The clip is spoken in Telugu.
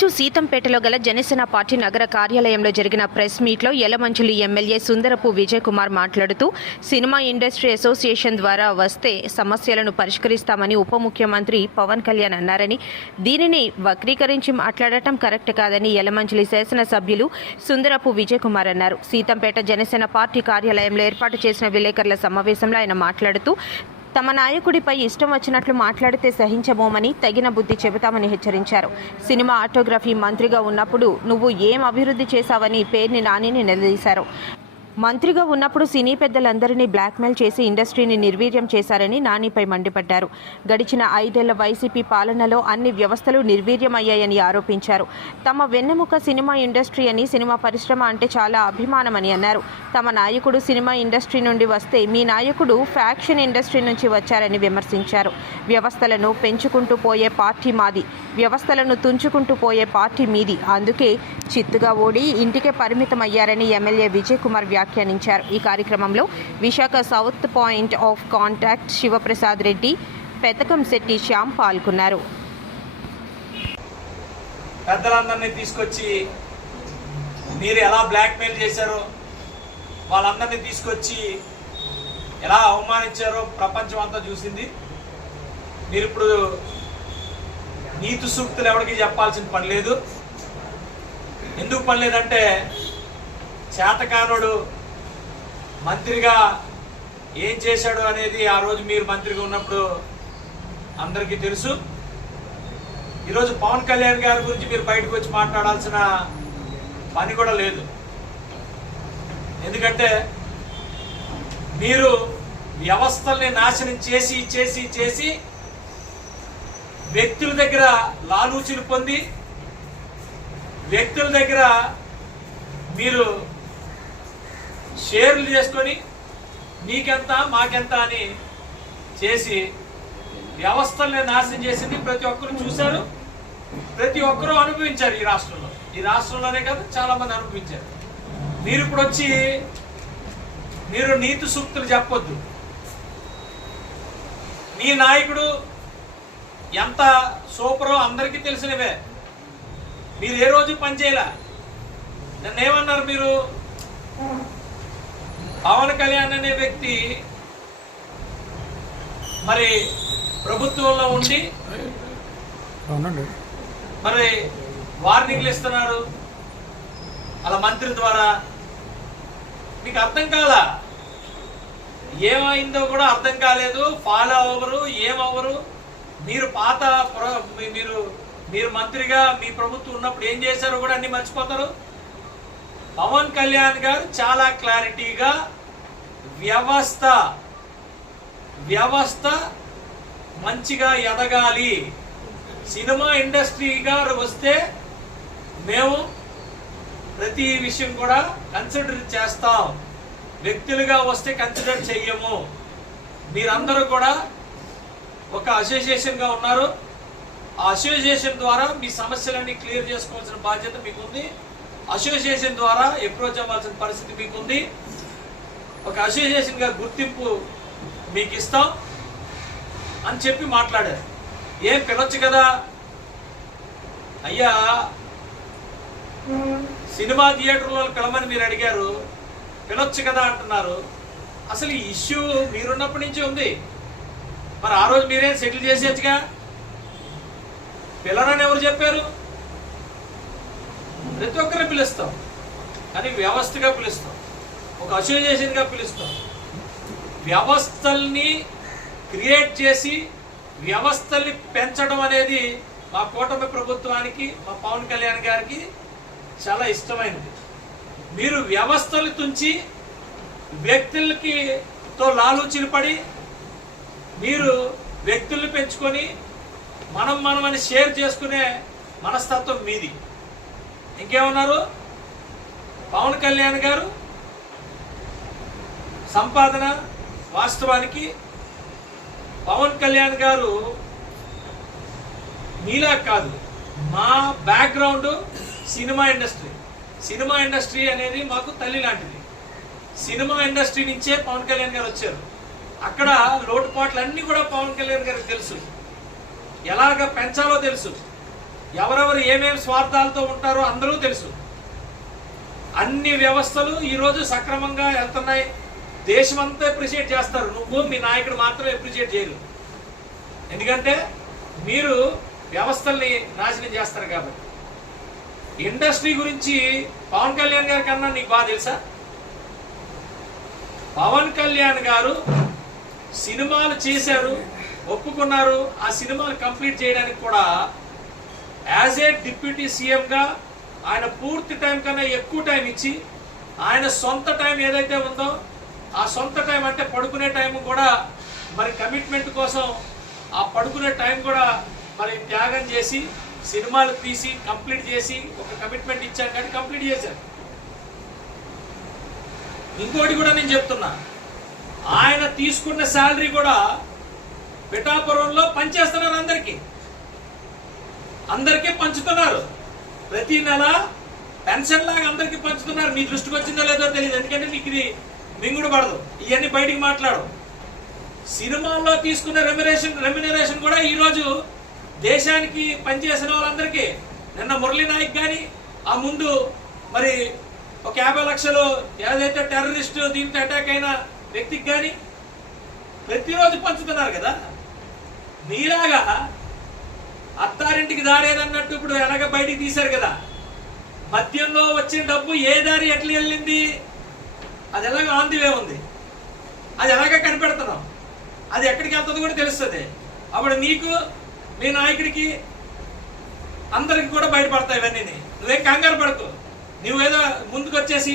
ఈరోజు సీతంపేటలో గల జనసేన పార్టీ నగర కార్యాలయంలో జరిగిన ప్రెస్ మీట్లో యలమంచిలి ఎమ్మెల్యే సుందరపు విజయ్ కుమార్ మాట్లాడుతూ సినిమా ఇండస్ట్రీ అసోసియేషన్ ద్వారా వస్తే సమస్యలను పరిష్కరిస్తామని ఉప ముఖ్యమంత్రి పవన్ కళ్యాణ్ అన్నారని దీనిని వక్రీకరించి మాట్లాడటం కరెక్ట్ కాదని యలమంచిలి శాసనసభ్యులు సుందరపు విజయ్ కుమార్ అన్నారు. సీతంపేట జనసేన పార్టీ కార్యాలయంలో ఏర్పాటు చేసిన విలేకరుల సమావేశంలో ఆయన మాట్లాడుతూ తమ నాయకుడిపై ఇష్టం వచ్చినట్లు మాట్లాడితే సహించబోమని తగిన బుద్ధి చెబుతామని హెచ్చరించారు. సినిమా ఆటోగ్రఫీ మంత్రిగా ఉన్నప్పుడు నువ్వు ఏం అభివృద్ధి చేశావని పేర్ని నానిని నిలదీశారు. మంత్రిగా ఉన్నప్పుడు సినీ పెద్దలందరినీ బ్లాక్మెయిల్ చేసి ఇండస్ట్రీని నిర్వీర్యం చేశారని నానిపై మండిపడ్డారు. గడిచిన ఐదేళ్ళ వైసీపీ పాలనలో అన్ని వ్యవస్థలు నిర్వీర్యమయ్యాయని ఆరోపించారు. తమ వెన్నెముక సినిమా ఇండస్ట్రీ అని సినిమా పరిశ్రమ అంటే చాలా అభిమానమని అన్నారు. తమ నాయకుడు సినిమా ఇండస్ట్రీ నుండి వస్తే మీ నాయకుడు ఫ్యాక్షన్ ఇండస్ట్రీ నుంచి వచ్చారని విమర్శించారు. వ్యవస్థలను పెంచుకుంటూ పోయే పార్టీ మాది వ్యవస్థలను తుంచుకుంటూ పోయే పార్టీ మీది. అందుకే చిత్తుగా ఓడి ఇంటికే పరిమితమయ్యారని ఎమ్మెల్యే విజయ్ కుమార్ వ్యాఖ్యానించారు. ఈ కార్యక్రమంలో Visakha south point of contact Sivaprasad Reddy పెతకం Shetty Shyam పాల్గొన్నారు. పెద్దలందరినీ తీసుకొచ్చి మీరు ఎలా బ్లాక్మెయిల్ చేశారో వాళ్ళందరినీ తీసుకొచ్చి ఎలా అవమానించారో ప్రపంచం అంతా చూసింది. మీరు ఇప్పుడు నీతి సూక్తులు ఎవరికి చెప్పాల్సిన పని లేదు. ఎందుకు పని లేదంటే చేతకానుడు మంత్రిగా ఏం చేశాడు అనేది ఆ రోజు మీరు మంత్రిగా ఉన్నప్పుడు అందరికీ తెలుసు. ఈరోజు పవన్ కళ్యాణ్ గారి గురించి మీరు బయటకు వచ్చి మాట్లాడాల్సిన పని కూడా లేదు. ఎందుకంటే మీరు వ్యవస్థల్ని నాశనం చేసి చేసి చేసి వ్యక్తుల దగ్గర లాలూచులు పొంది వ్యక్తుల దగ్గర మీరు షేర్లు చేసుకొని మీకెంత మాకెంత అని చేసి వ్యవస్థల్ని నాశనం చేసింది ప్రతి ఒక్కరు చూశారు. ప్రతి ఒక్కరూ అనుభవించారు ఈ రాష్ట్రంలో. ఈ రాష్ట్రంలోనే కాదు చాలా మంది అనుభవించారు. మీరు ఇప్పుడు వచ్చి మీరు నీతి సూక్తులు చెప్పొద్దు. మీ నాయకుడు ఎంత సూపరో అందరికీ తెలిసినవే. మీరు ఏ రోజు పనిచేయలే నన్ను ఏమన్నారు మీరు? పవన్ కళ్యాణ్ అనే వ్యక్తి మరి ప్రభుత్వంలో ఉండి మరి వార్నింగ్లు ఇస్తున్నారు అలా మంత్రి ద్వారా. మీకు అర్థం కాలా? ఏమైందో కూడా అర్థం కాలేదు. ఫాలో అవ్వరు ఏమవ్వరు మీరు పాత మీరు మీరు మంత్రిగా మీ ప్రభుత్వం ఉన్నప్పుడు ఏం చేశారో కూడా అన్ని మర్చిపోతారు. పవన్ కళ్యాణ్ గారు చాలా క్లారిటీగా వ్యవస్థ వ్యవస్థ మంచిగా ఎదగాలి. సినిమా ఇండస్ట్రీ గారు వస్తే మేము ప్రతి విషయం కూడా కన్సిడర్ చేస్తాం. వ్యక్తులుగా వస్తే కన్సిడర్ చెయ్యము. మీరందరూ కూడా ఒక అసోసియేషన్గా ఉన్నారు. ఆ అసోసియేషన్ ద్వారా మీ సమస్యలన్నీ క్లియర్ చేసుకోవాల్సిన బాధ్యత మీకుంది. అసోసియేషన్ ద్వారా అప్రోచ్ అవ్వాల్సిన పరిస్థితి మీకుంది. ఒక అసోసియేషన్గా గుర్తింపు మీకు ఇస్తాం అని చెప్పి మాట్లాడారు. ఏం పిలవచ్చు కదా? అయ్యా సినిమా థియేటర్లో పిలమని మీరు అడిగారు. పిలవచ్చు కదా అంటున్నారు. అసలు ఈ ఇష్యూ మీరున్నప్పటి నుంచి ఉంది. మరి ఆ రోజు మీరేం సెటిల్ చేసేయచ్చుగా పిల్లరని ఎవరు చెప్పారు? ప్రతి ఒక్కరిని పిలుస్తాం. కానీ వ్యవస్థగా పిలుస్తాం. ఒక అసోసియేషన్గా పిలుస్తాం. వ్యవస్థల్ని క్రియేట్ చేసి వ్యవస్థల్ని పెంచడం అనేది మా కూటమి ప్రభుత్వానికి మా పవన్ కళ్యాణ్ గారికి చాలా ఇష్టమైనది. మీరు వ్యవస్థలు తుంచి వ్యక్తులకి తో లాలూచిలు పడి మీరు వ్యక్తుల్ని పెంచుకొని మనం మనమని షేర్ చేసుకునే మనస్తత్వం మీది. ఇంకేమన్నారు? పవన్ కళ్యాణ్ గారు సంపాదన వాస్తవానికి పవన్ కళ్యాణ్ గారు మీలా కాదు. మా background cinema industry cinema industry అనేది మాకు తల్లి లాంటిది. సినిమా ఇండస్ట్రీ నుంచే పవన్ కళ్యాణ్ గారు వచ్చారు. అక్కడ లోటుపాట్లు అన్నీ కూడా పవన్ కళ్యాణ్ గారికి తెలుసు. ఎలాగ పెంచాలో తెలుసు. ఎవరెవరు ఏమేమి స్వార్థాలతో ఉంటారో అందరూ తెలుసు. అన్ని వ్యవస్థలు ఈరోజు సక్రమంగా వెళ్తున్నాయి. దేశమంతా అప్రిషియేట్ చేస్తారు. నువ్వు మీ నాయకుడు మాత్రం అప్రిషియేట్ చేయరు. ఎందుకంటే మీరు వ్యవస్థల్ని నాశనం చేస్తారు కాబట్టి. ఇండస్ట్రీ గురించి పవన్ కళ్యాణ్ గారి కన్నా నీకు బాగా తెలుసా? పవన్ కళ్యాణ్ గారు సినిమాలు చేశారు ఒప్పుకున్నారు. ఆ సినిమాలు కంప్లీట్ చేయడానికి కూడా యాజ్ ఏ డిప్యూటీ సీఎంగా ఆయన పూర్తి టైం కన్నా ఎక్కువ టైం ఇచ్చి ఆయన సొంత టైం ఏదైతే ఉందో ఆ సొంత టైం అంటే పడుకునే టైం కూడా మరి కమిట్మెంట్ కోసం ఆ పడుకునే టైం కూడా మరి త్యాగం చేసి సినిమాలు తీసి కంప్లీట్ చేసి ఒక కమిట్మెంట్ ఇచ్చాను కానీ కంప్లీట్ చేశారు. ఇంకోటి కూడా నేను చెప్తున్నా. ఆయన తీసుకున్న శాలరీ కూడా పిఠాపురంలో పనిచేస్తున్నారు అందరికీ. అందరికీ పంచుతున్నారు. ప్రతి నెల పెన్షన్ లాగా అందరికీ పంచుతున్నారు. మీ దృష్టికి వచ్చిందో లేదో తెలియదు ఎందుకంటే మీకు ఇది మింగుడు పడదు. ఇవన్నీ బయటికి మాట్లాడు. సినిమాల్లో తీసుకున్న రెమ్యునేషన్ రెమ్యునరేషన్ కూడా ఈరోజు దేశానికి పనిచేసిన వాళ్ళందరికీ. నిన్న మురళీ నాయక్ కానీ ఆ ముందు మరి ఒక యాభై లక్షలు ఏదైతే టెర్రరిస్ట్ దీంతో అటాక్ అయిన వ్యక్తికి కానీ ప్రతిరోజు పంచుతున్నారు కదా. మీలాగా అత్తారింటికి దారేదన్నట్టు ఇప్పుడు ఎలాగ బయటికి తీశారు కదా? మద్యంలో వచ్చిన డబ్బు ఏ దారి ఎట్లా వెళ్ళింది? అది ఎలాగ ఆందివే ఉంది అది ఎలాగ కనిపెడుతున్నాం? అది ఎక్కడికి వెళ్తుందో కూడా తెలుస్తుంది. అప్పుడు నీకు మీ నాయకుడికి అందరికి కూడా బయటపడతాయి ఇవన్నీ నువ్వేం కంగారు పడకు. నువ్వేదో ముందుకు వచ్చేసి